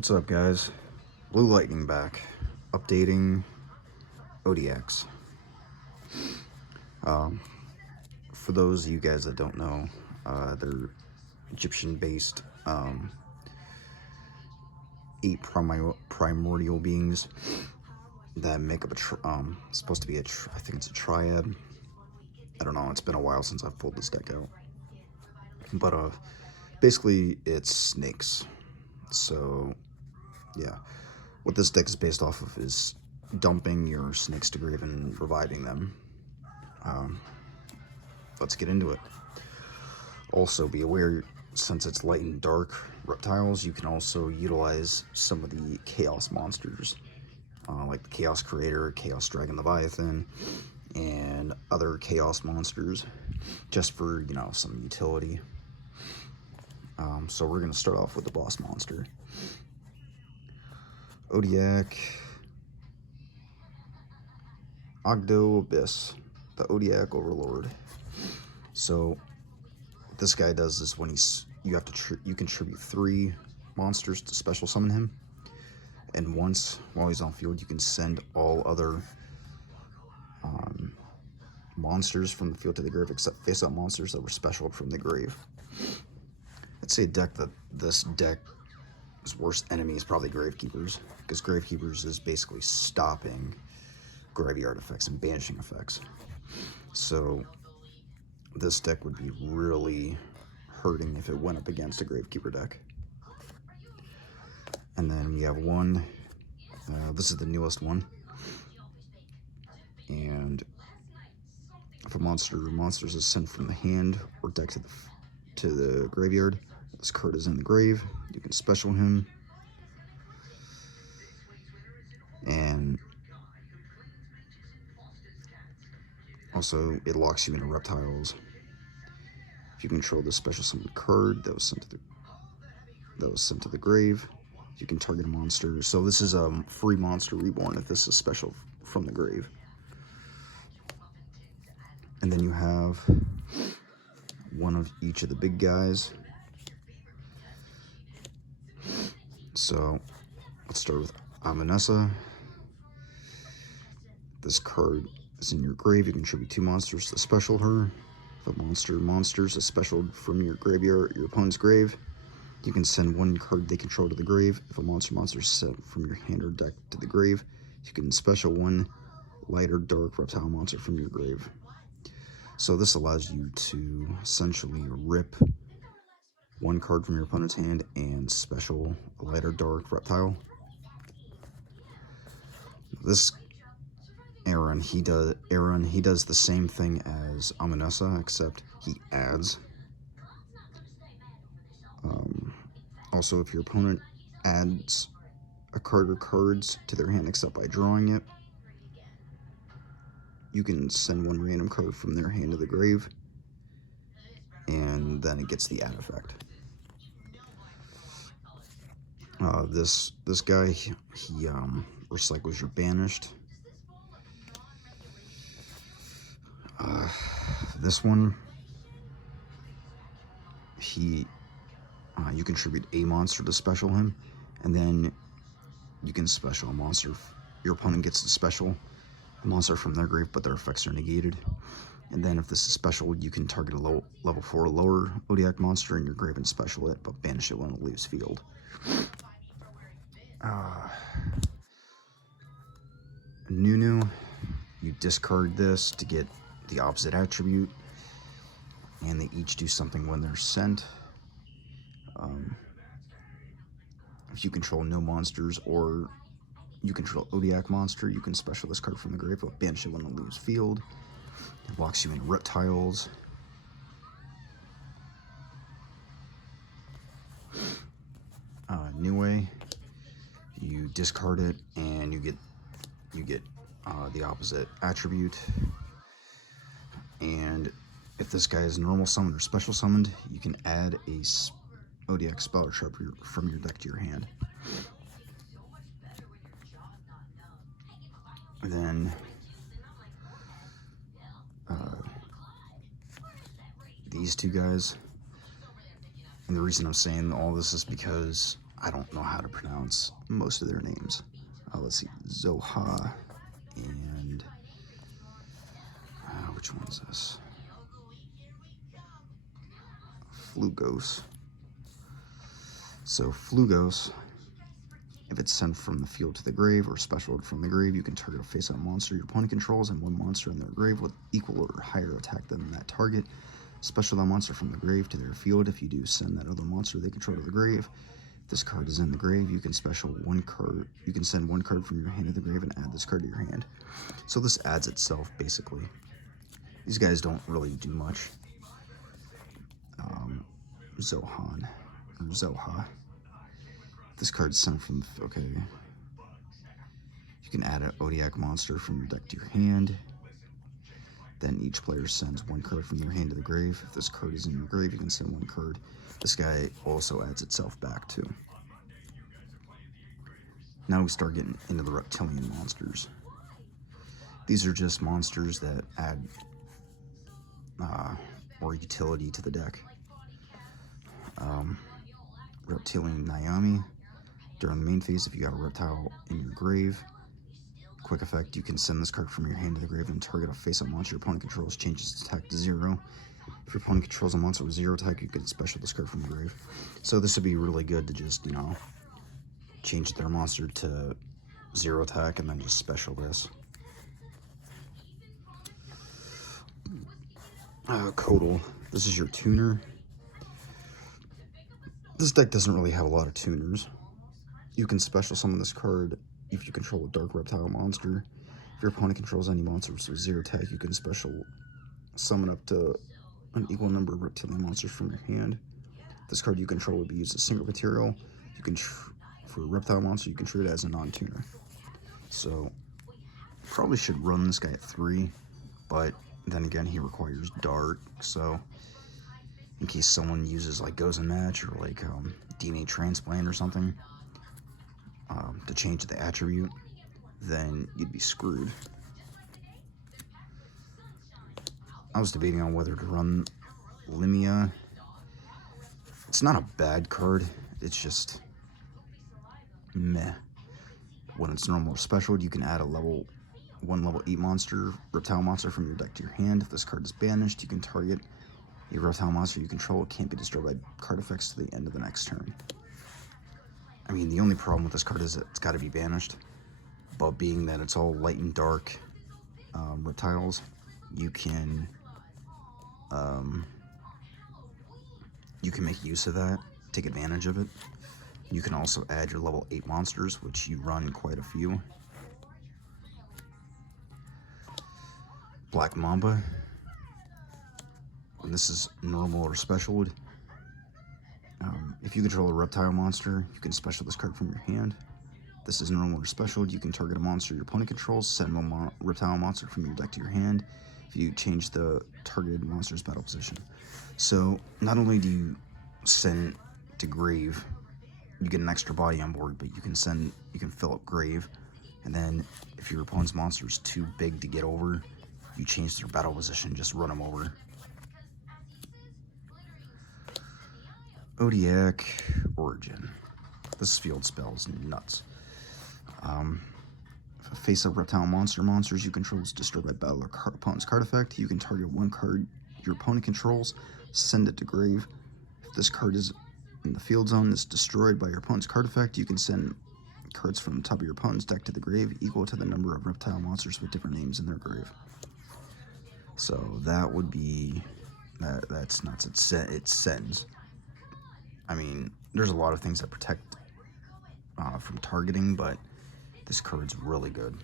What's up, guys? Blue Lightning back, updating ODX. For those of you guys that don't know, they're Egyptian-based 8 primordial beings that make up supposed to be I think it's a triad. I don't know. It's been a while since I've pulled this deck out, but basically it's snakes. So yeah, what this deck is based off of is dumping your snakes to grave and reviving them. Let's get into it. Also, be aware, since it's light and dark reptiles, you can also utilize some of the chaos monsters, like the Chaos Creator, Chaos Dragon Leviathan, and other chaos monsters, just for, you know, some utility. So we're going to start off with the boss monster. Ogdoadic, Ogdoadic, the Ogdoadic Overlord. So what this guy does is when you contribute 3 monsters to special summon him, and once while he's on field you can send all other monsters from the field to the grave except face-up monsters that were specialed from the grave. I'd say this deck's worst enemy is probably Gravekeepers, because Gravekeepers is basically stopping graveyard effects and banishing effects. So this deck would be really hurting if it went up against a Gravekeeper deck. And then we have one, this is the newest one, and if a monster is sent from the hand or deck to the graveyard, this card is in the grave, you can special him, and also it locks you into reptiles. If you control the special summon card that was sent to the grave, you can target a monster. So this is a free monster reborn if this is special from the grave. And then you have one of each of the big guys. So let's start with Amanessa. This card is in your grave. You contribute 2 monsters to special her. If a monsters is special from your graveyard, your opponent's grave, you can send 1 card they control to the grave. If a monster is sent from your hand or deck to the grave, you can special 1 light or dark reptile monster from your grave. So this allows you to essentially rip 1 card from your opponent's hand and special a light or dark reptile. This Aaron, he does the same thing as Amanessa, except he adds. Also, if your opponent adds a card or cards to their hand except by drawing it, you can send 1 random card from their hand to the grave, and then it gets the add effect. This guy, he recycles your banished. This one, you contribute a monster to special him, and then you can special a monster. Your opponent gets to special a monster from their grave, but their effects are negated. And then if this is special, you can target a level 4 or lower Ogdoadic monster in your grave and special it, but banish it when it leaves field. Nunu, you discard this to get the opposite attribute, and they each do something when they're sent. If you control no monsters or you control Ogdoadic monster, you can special this card from the grave, but banish it when it leaves field. It locks you in reptiles. Niue, you discard it and you get the opposite attribute. And if this guy is normal summoned or special summoned, you can add a Ogdoadic spell or trap from your deck to your hand. And then these 2 guys, and the reason I'm saying all this is because I don't know how to pronounce most of their names. Let's see, Zoha and which one's this? Flugos. So Flugos, if it's sent from the field to the grave or specialed from the grave, you can target a face-up monster your opponent controls and one monster in their grave with equal or higher attack than that target. Special that monster from the grave to their field. If you do, send that other monster they control to the grave. If this card is in the grave, you can special one card. You can send one card from your hand to the grave and add this card to your hand. So this adds itself, basically. These guys don't really do much. Zohan, or Zoha. This card's sent from, okay. You can add an Ogdoadic monster from your deck to your hand. Then each player sends one card from your hand to the grave. If this card is in your grave, you can send one card. This guy also adds itself back too. Now we start getting into the reptilian monsters. These are just monsters that add or utility to the deck. Reptilian Naomi. During the main phase, if you got a reptile in your grave, quick effect, you can send this card from your hand to the grave and target a face-up monster your opponent controls, changes its attack to 0. If your opponent controls a monster with 0 attack, you can special this card from the grave. So this would be really good to just, you know, change their monster to 0 attack and then just special this. Codal. This is your tuner. This deck doesn't really have a lot of tuners. You can special summon this card if you control a dark reptile monster. If your opponent controls any monsters with 0 attack, you can special summon up to an equal number of reptilian monsters from your hand. This card you control would be used as single material. You can, for a reptile monster, you can treat it as a non-tuner. So, probably should run this guy at 3, but then again, he requires dark, so in case someone uses like Goes and Match or like DNA Transplant or something to change the attribute, then you'd be screwed. I was debating on whether to run Limia. It's not a bad card, it's just meh. When it's normal or special, you can add a level 8 monster, reptile monster from your deck to your hand. If this card is banished, you can target a reptile monster you control. It can't be destroyed by card effects to the end of the next turn. I mean, the only problem with this card is that it's got to be banished, but being that it's all light and dark reptiles, you can make use of that, take advantage of it. You can also add your level 8 monsters, which you run quite a few. Black Mamba. And this is normal or special. If you control a reptile monster, you can special this card from your hand. This is normal or special. You can target a monster your opponent controls, send one reptile monster from your deck to your hand if you change the targeted monster's battle position. So not only do you send to grave, you get an extra body on board, but you can fill up grave, and then if your opponent's monster is too big to get over, you change their battle position, just run them over. Ogdoadic Origin. This field spell is nuts. If a face-up reptile monsters you control is destroyed by battle or opponent's card effect, you can target one card your opponent controls, send it to grave. If this card is in the field zone, is destroyed by your opponent's card effect, you can send cards from the top of your opponent's deck to the grave equal to the number of reptile monsters with different names in their grave. So that would be, that's nuts. It sends. I mean, there's a lot of things that protect from targeting, but this card's really good.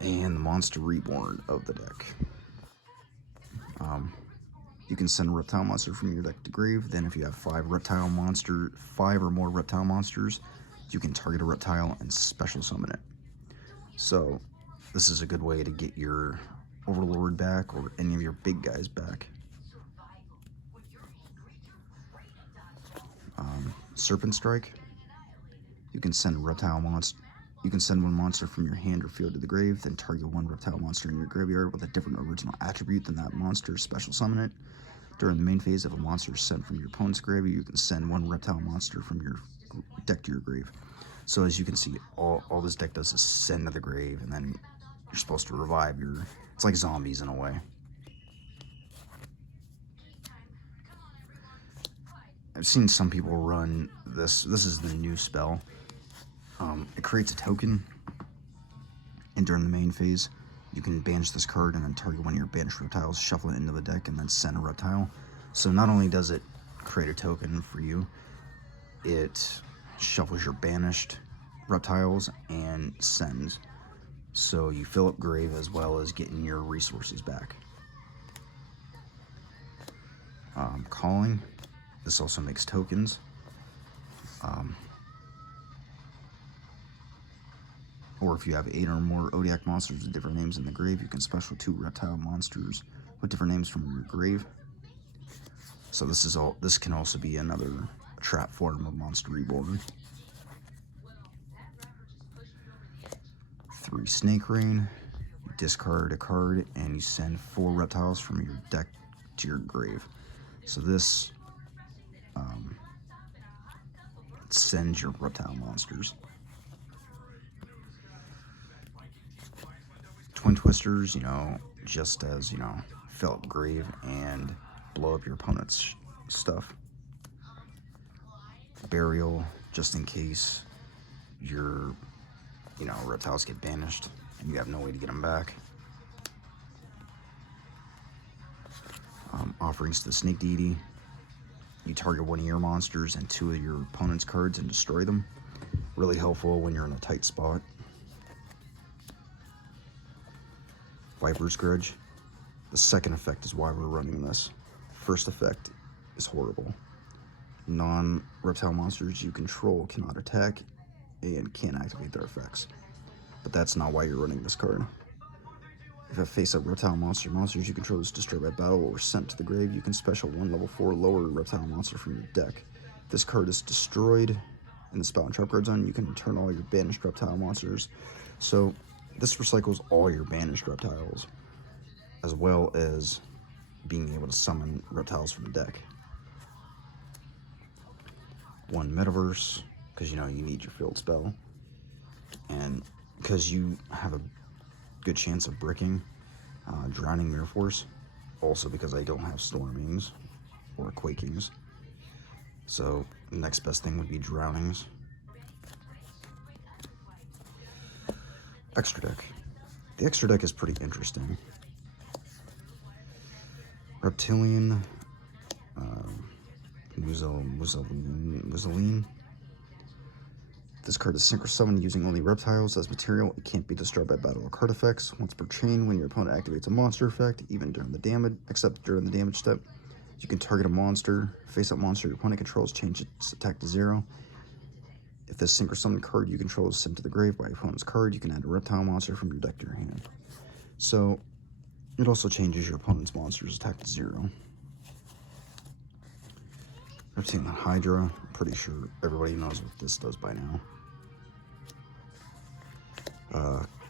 And the Monster Reborn of the deck. You can send a reptile monster from your deck to grave. Then if you have 5 or more reptile monsters, you can target a reptile and special summon it. So this is a good way to get your Overlord back or any of your big guys back. Serpent Strike. You can send a reptile monster. You can send one monster from your hand or field to the grave, then target one reptile monster in your graveyard with a different original attribute than that monster, special summon it. During the main phase, if a monster is sent from your opponent's grave, you can send one reptile monster from your deck to your grave. So as you can see, all this deck does is send to the grave, and then you're supposed to revive your... It's like zombies in a way. I've seen some people run this. This is the new spell. It creates a token, and during the main phase, you can banish this card and then target one of your banished reptiles, shuffle it into the deck, and then send a reptile. So not only does it create a token for you, it shuffles your banished reptiles and sends. So you fill up grave as well as getting your resources back. Calling. This also makes tokens. Or if you have 8 or more Ogdoadic monsters with different names in the grave, you can special 2 reptile monsters with different names from your grave. So this can also be another trap form of Monster Reborn. 3 Snake Rain. You discard a card and you send 4 reptiles from your deck to your grave. So this sends your reptile monsters. Twin Twisters, just as, fill up grave and blow up your opponent's stuff. Burial, just in case your, reptiles get banished and you have no way to get them back. Offerings to the Snake Deity. You target one of your monsters and 2 of your opponent's cards and destroy them. Really helpful when you're in a tight spot. Viper's Grudge. The second effect is why we're running this. First effect is horrible. Non-reptile monsters you control cannot attack and can't activate their effects. But that's not why you're running this card. If a face-up reptile monsters you control is destroyed by battle or sent to the grave, you can special 1 level 4 lower reptile monster from your deck. If this card is destroyed in the spell and trap card zone, you can return all your banished reptile monsters. So this recycles all your banished reptiles, as well as being able to summon reptiles from the deck. 1 Metaverse, because you need your field spell, and because you have a good chance of bricking Drowning Mirror Force, also because I don't have Stormings or Quakings. So the next best thing would be Drownings. Extra deck. The extra deck is pretty interesting. Reptilian, Muzaline. This card is synchro summoned using only reptiles as material. It can't be destroyed by battle or card effects. Once per chain, when your opponent activates a monster effect, even during the damage, except during the damage step, you can target a monster, face-up monster your opponent controls, change its attack to 0. If this synchro summoned card you control is sent to the grave by your opponent's card, you can add a reptile monster from your deck to your hand. So it also changes your opponent's monster's attack to 0. Reptilian Hydra. I'm pretty sure everybody knows what this does by now.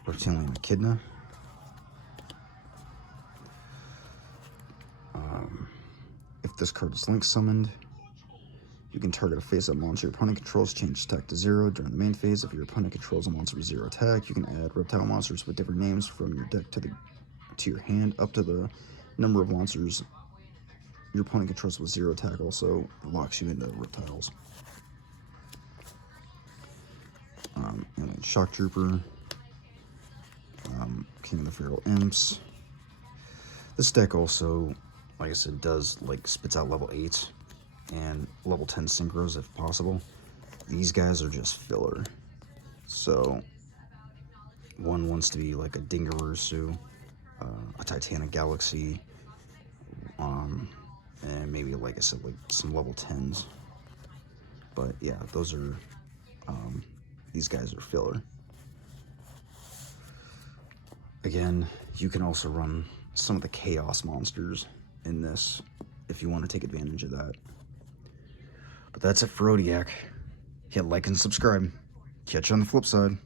Reptilian Echidna. If this card is link summoned, you can target a face-up monster your opponent controls, change attack to 0. During the main phase, if your opponent controls a monster with 0 attack, you can add reptile monsters with different names from your deck to your hand, up to the number of monsters your opponent controls with 0 attack. Also locks you into reptiles. And then Shock Trooper, King of the Feral Imps. This deck also, like I said, spits out level 8s and level 10 synchros if possible. These guys are just filler. So one wants to be like a Dingarusu, a Titanic Galaxy, and maybe, like I said, like some level 10s. But yeah, those are, these guys are filler. Again, you can also run some of the chaos monsters in this if you want to take advantage of that. But that's it for Ogdoadic. Hit like and subscribe. Catch you on the flip side.